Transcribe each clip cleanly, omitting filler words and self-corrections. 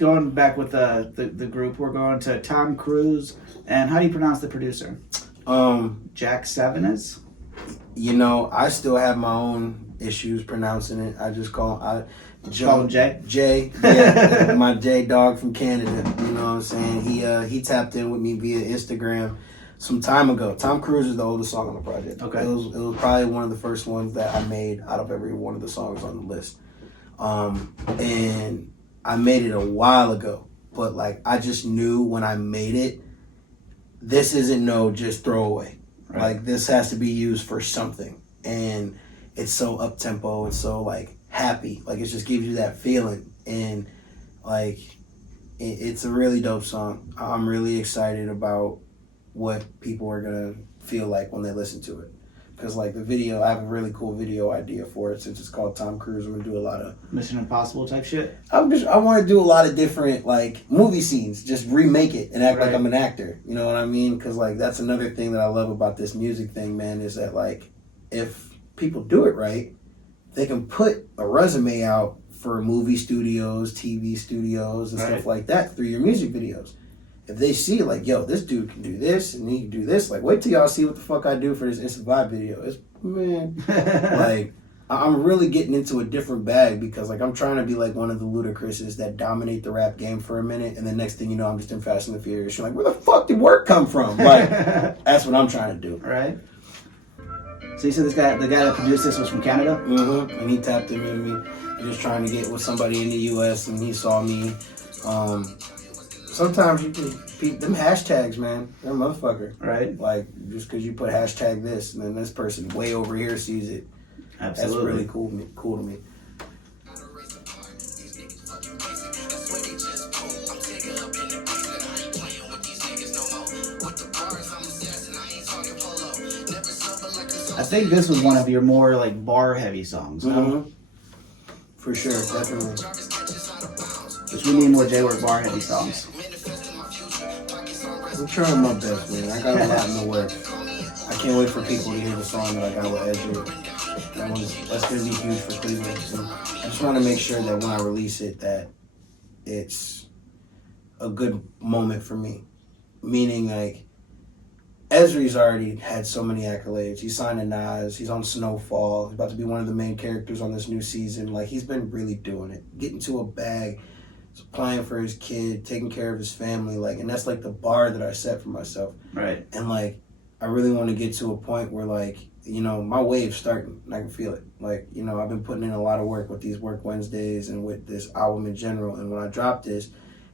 going back with the group, we're going to Tom Cruise, and how do you pronounce the producer? Jack Seven is? You know, I still have my own issues pronouncing it. I just call Call him Jay? Jay, yeah, my J dog from Canada. You know what I'm saying? He tapped in with me via Instagram some time ago. Tom Cruise is the oldest song on the project. Okay. It was probably one of the first ones that I made out of every one of the songs on the list. And I made it a while ago, but like I just knew when I made it, this isn't no just throwaway. Right. Like this has to be used for something, and it's so up tempo. It's so like happy. Like it just gives you that feeling, and like it's a really dope song. I'm really excited about what people are gonna feel like when they listen to it. Because like the video, I have a really cool video idea for it. Since it's called Tom Cruise, I'm gonna do a lot of Mission Impossible type shit. I want to do a lot of different like movie scenes. Just remake it and act like I'm an actor. You know what I mean? Because like that's another thing that I love about this music thing, man. Is that like if people do it right, they can put a resume out for movie studios, TV studios, and stuff like that through your music videos. If they see like, yo, this dude can do this and he can do this, like, wait till y'all see what the fuck I do for this Instant Vibe video. It's, man, like, I'm really getting into a different bag because, like, I'm trying to be like one of the Ludacris's that dominate the rap game for a minute, and the next thing you know, I'm just in Fast and the Furious. You're like, where the fuck did work come from? Like, that's what I'm trying to do. Right. So you said the guy that produced this was from Canada? Mm-hmm. And he tapped in with me. He's just trying to get with somebody in the U.S., and he saw me. Sometimes you can them hashtags, man. They're a motherfucker. Right. Like, just because you put hashtag this, and then this person way over here sees it. Absolutely. That's really cool to me. I think this was one of your more like bar heavy songs. Mm-hmm. For sure, definitely. Which we need more J-Work bar heavy songs. I'm trying my best, man. I got a lot in the work. I can't wait for people to hear the song that I got with Edgewood. That's gonna be huge for Cleveland. So I just want to make sure that when I release it, that it's a good moment for me. Meaning, like, Ezri's already had so many accolades. He signed to Nas. He's on Snowfall. He's about to be one of the main characters on this new season. Like, he's been really doing it. Getting to a bag, applying for his kid, taking care of his family. Like, and that's, like, the bar that I set for myself. Right. And, like, I really want to get to a point where, like, you know, my wave's starting. And I can feel it. Like, you know, I've been putting in a lot of work with these Work Wednesdays and with this album in general. And when I drop this,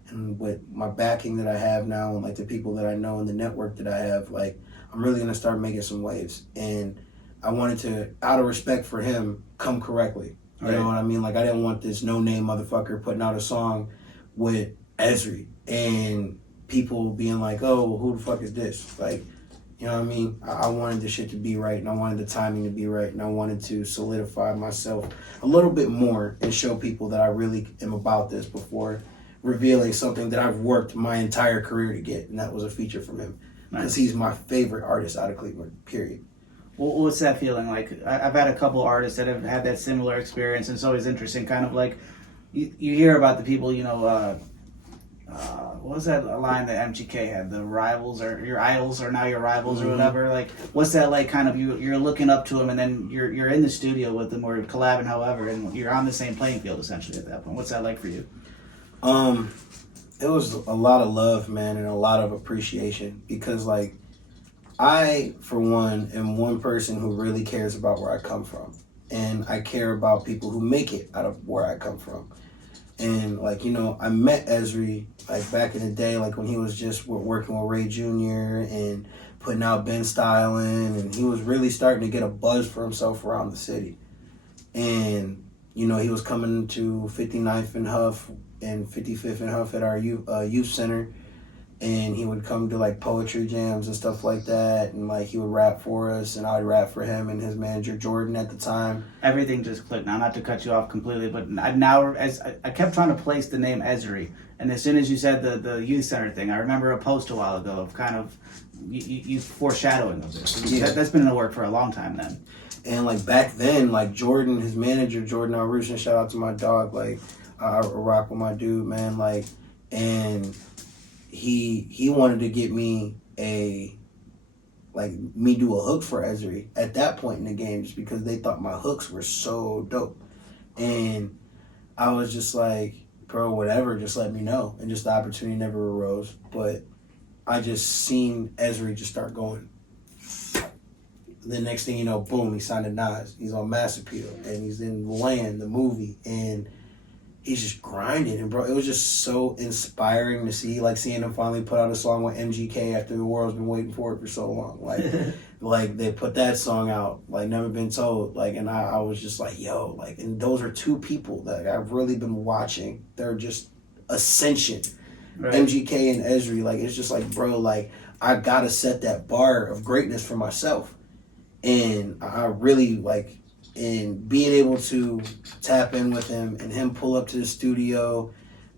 and with my backing that I have now and like the people that I know and the network that I have, like I'm really gonna start making some waves. And I wanted to, out of respect for him, come correctly. You know what I mean? Like I didn't want this no-name motherfucker putting out a song with Ezri and people being like, oh, who the fuck is this? Like, you know what I mean? I wanted the shit to be right, and I wanted the timing to be right, and I wanted to solidify myself a little bit more and show people that I really am about this before revealing something that I've worked my entire career to get, and that was a feature from him. Because he's my favorite artist out of Cleveland, period. Well, what's that feeling like? I've had a couple artists that have had that similar experience, and it's always interesting, kind of like, you hear about the people, you know, what was that line that MGK had? The rivals or your idols are now your rivals or whatever. Like, what's that like? Kind of you're looking up to them, and then you're in the studio with them or collabing, however, and you're on the same playing field essentially at that point. What's that like for you? It was a lot of love, man, and a lot of appreciation because, like, I, for one, am one person who really cares about where I come from, and I care about people who make it out of where I come from. And, like, you know, I met Ezri, like, back in the day, like, when he was just working with Ray Jr. and putting out Ben Stylin', and he was really starting to get a buzz for himself around the city. And, you know, he was coming to 59th and Huff and 55th and Huff at our youth center, and he would come to like poetry jams and stuff like that, and like he would rap for us and I'd rap for him and his manager Jordan at the time. Everything just clicked now, not to cut you off completely, but now as I kept trying to place the name Ezri, and as soon as you said the youth center thing, I remember a post a while ago of kind of you foreshadowing of this. Yeah. That's been in the work for a long time then. And like back then, like Jordan, his manager Jordan Arusha, shout out to my dog, like I rock with my dude, man. Like, and he wanted to get me do a hook for Ezri at that point in the game, just because they thought my hooks were so dope. And I was just like, bro, whatever, just let me know. And just the opportunity never arose. But I just seen Ezri just start going. The next thing you know, boom, he signed to Nas. He's on Mass Appeal, and he's in Land, the movie, and he's just grinding. And bro, it was just so inspiring to see, like seeing him finally put out a song with MGK after the world's been waiting for it for so long. Like, like they put that song out, like Never Been Told. Like, and I was just like, yo, like, and those are two people that I've really been watching. They're just ascension. Right. MGK and Ezri, like, it's just like, bro, like, I gotta set that bar of greatness for myself. And I really like, and being able to tap in with him and him pull up to the studio,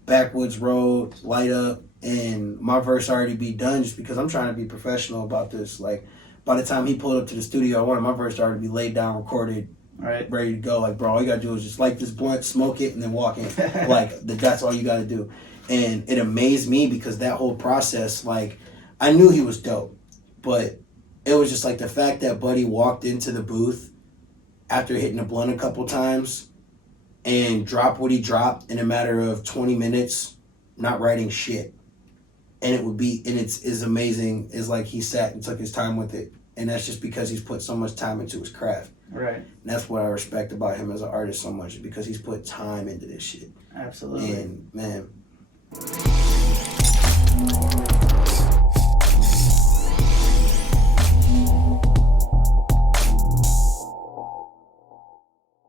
Backwoods Road, light up, and my verse already be done just because I'm trying to be professional about this. Like, by the time he pulled up to the studio, I wanted my verse to already be laid down, recorded, right, ready to go. Like, bro, all you gotta do is just light this blunt, smoke it, and then walk in. Like, that's all you gotta do. And it amazed me because that whole process, like, I knew he was dope, but it was just like the fact that Buddy walked into the booth after hitting the blunt a couple times and dropped what he dropped in a matter of 20 minutes, not writing shit. And it would be, and it's as amazing as like he sat and took his time with it. And that's just because he's put so much time into his craft. Right. And that's what I respect about him as an artist so much, because he's put time into this shit. Absolutely. And man.